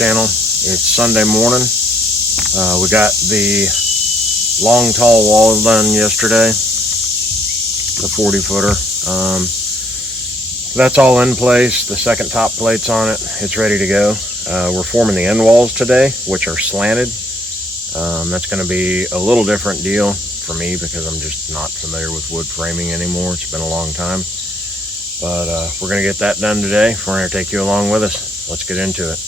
channel. It's Sunday morning. We got the long tall wall done yesterday, the 40-footer. That's all in place. The second top plate's on it. It's ready to go. We're forming the end walls today, which are slanted. That's going to be a little different deal for me because I'm just not familiar with wood framing anymore. It's been a long time. But we're going to get that done today. We're going to take you along with us. Let's get into it.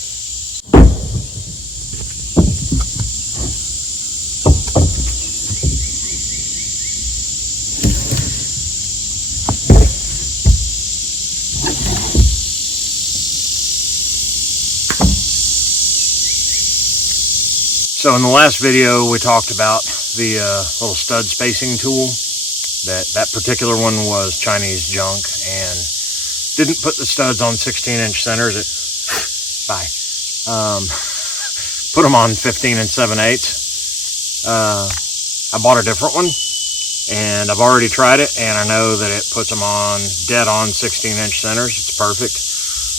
So in the last video, we talked about the little stud spacing tool. That particular one was Chinese junk and didn't put the studs on 16-inch centers. Put them on 15 and 7/8. I bought a different one and I've already tried it, and I know that it puts them on dead on 16-inch centers. It's perfect.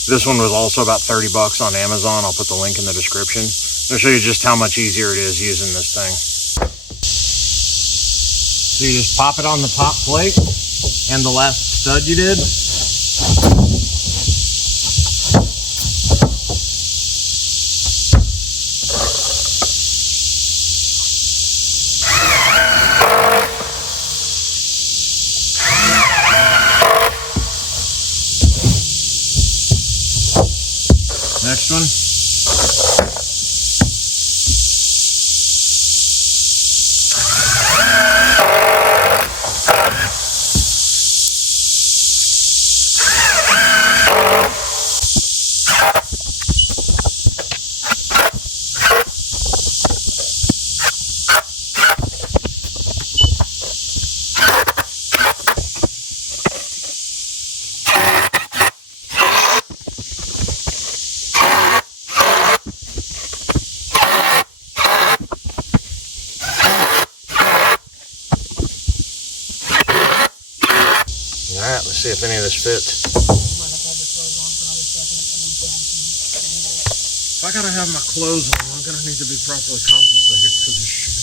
This one was also about 30 bucks on Amazon. I'll put the link in the description. I'll show you just how much easier it is using this thing. So you just pop it on the top plate and the last stud you did. Next one. Alright, let's see if any of this fits. If I gotta have my clothes on, I'm gonna need to be properly compensated for this shit.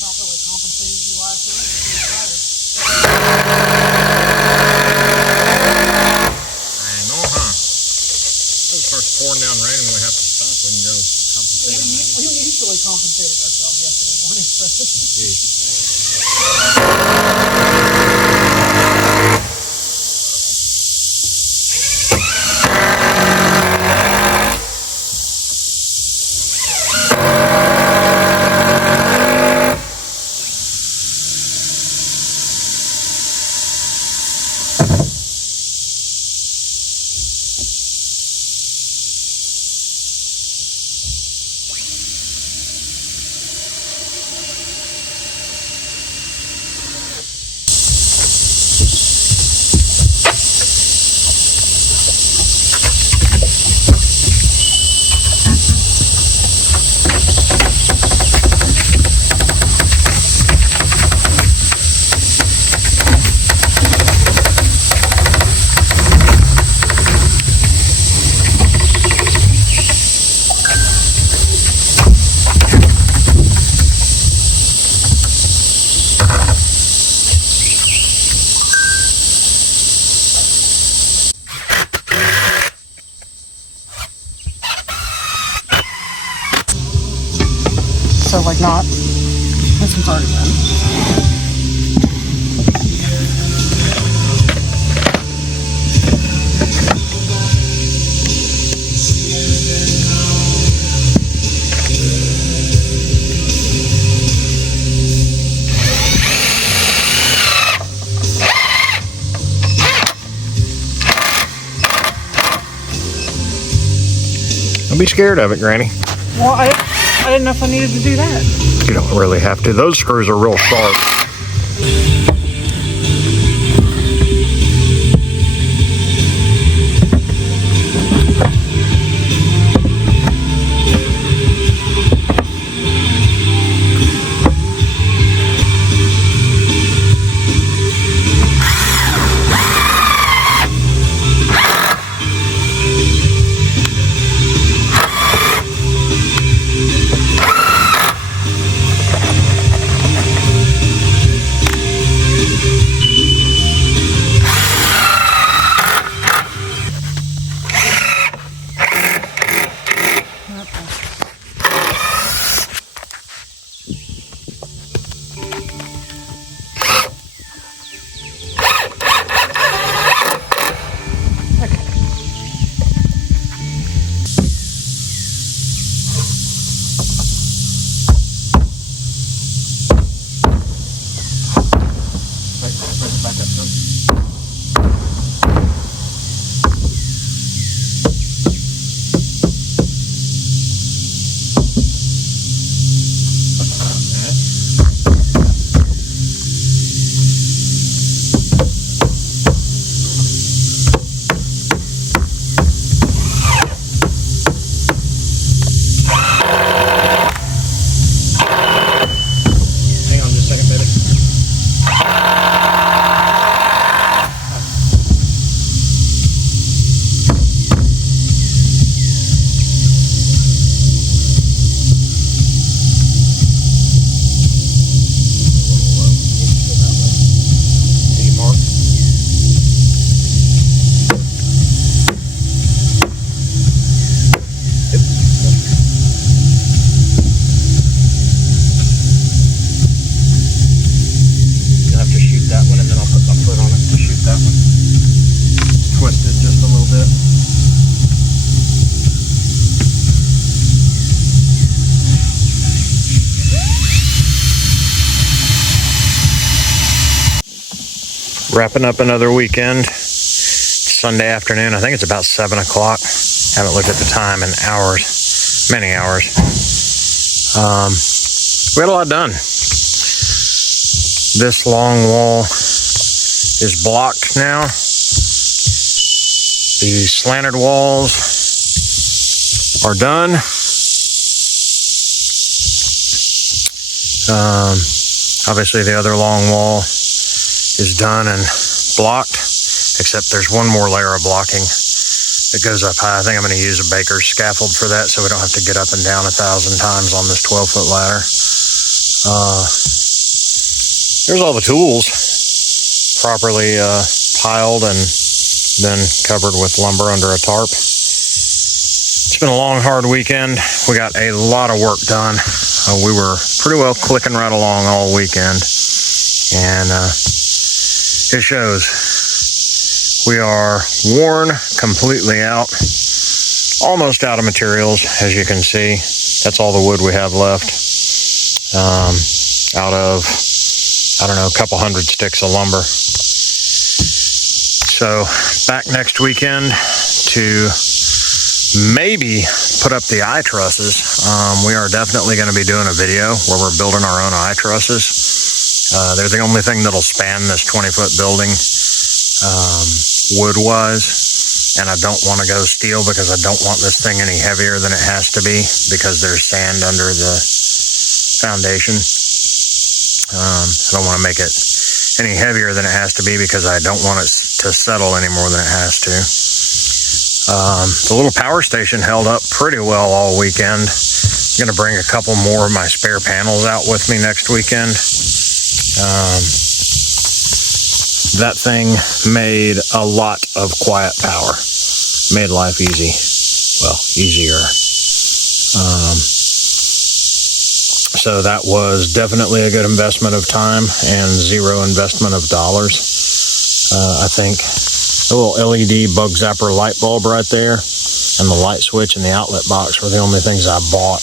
Properly compensated you last week? I know, huh? It starts pouring down rain and we have to stop. We can go compensate. We mutually compensated ourselves yesterday morning. So like not, this one's already done. Don't be scared of it, Granny. Well, I didn't know if I needed to do that. You don't really have to. Those screws are real sharp. Wrapping up another weekend. Sunday afternoon. I think it's about 7 o'clock. Haven't looked at the time in hours, many hours. We had a lot done. This long wall is blocked now. The slanted walls are done. Obviously the other long wall is done and blocked, except there's one more layer of blocking that goes up high. I think I'm going to use a baker's scaffold for that so we don't have to get up and down 1,000 times on this 12-foot ladder. There's all the tools properly piled and then covered with lumber under a tarp. It's been a long, hard weekend. We got a lot of work done. We were pretty well clicking right along all weekend, and it shows. We are worn completely out, almost out of materials, as you can see. That's all the wood we have left, out of, I don't know, a couple hundred sticks of lumber. So back next weekend to maybe put up the eye trusses. We are definitely going to be doing a video where we're building our own eye trusses. They're the only thing that'll span this 20-foot building, wood-wise. And I don't want to go steel because I don't want this thing any heavier than it has to be because there's sand under the foundation. I don't want to make it any heavier than it has to be because I don't want it to settle any more than it has to. The little power station held up pretty well all weekend. I'm going to bring a couple more of my spare panels out with me next weekend. That thing made a lot of quiet power. Made life easy. Well, easier. So that was definitely a good investment of time and zero investment of dollars. I think the little LED bug zapper light bulb right there and the light switch and the outlet box were the only things I bought.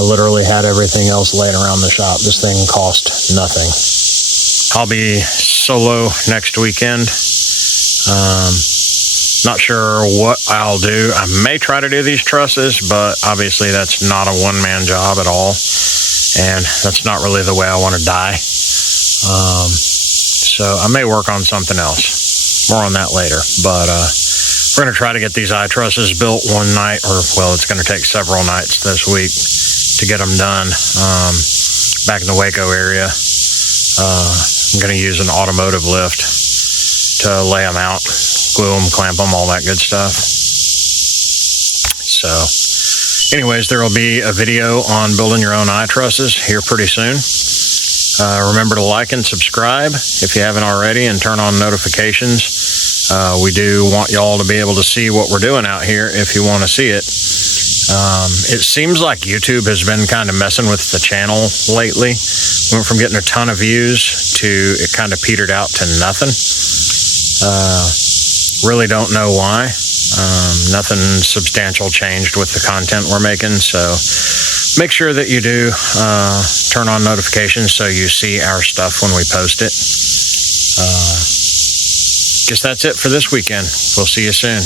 I literally had everything else laying around the shop. This thing cost nothing. I'll be solo next weekend. Not sure what I'll do. I may try to do these trusses, but obviously that's not a one-man job at all. And that's not really the way I want to die. So I may work on something else. More on that later. But we're going to try to get these eye trusses built one night, or, well, it's going to take several nights this week to get them done. Back in the Waco area, I'm going to use an automotive lift to lay them out, glue them, clamp them, all that good stuff. So anyways, there will be a video on building your own eye trusses here pretty soon. Remember to like and subscribe if you haven't already, and turn on notifications. We do want y'all to be able to see what we're doing out here if you want to see it. It seems like YouTube has been kind of messing with the channel lately. We went from getting a ton of views to it kind of petered out to nothing. Really don't know why. Nothing substantial changed with the content we're making, so make sure that you do turn on notifications so you see our stuff when we post it. Guess that's it for this weekend. We'll see you soon.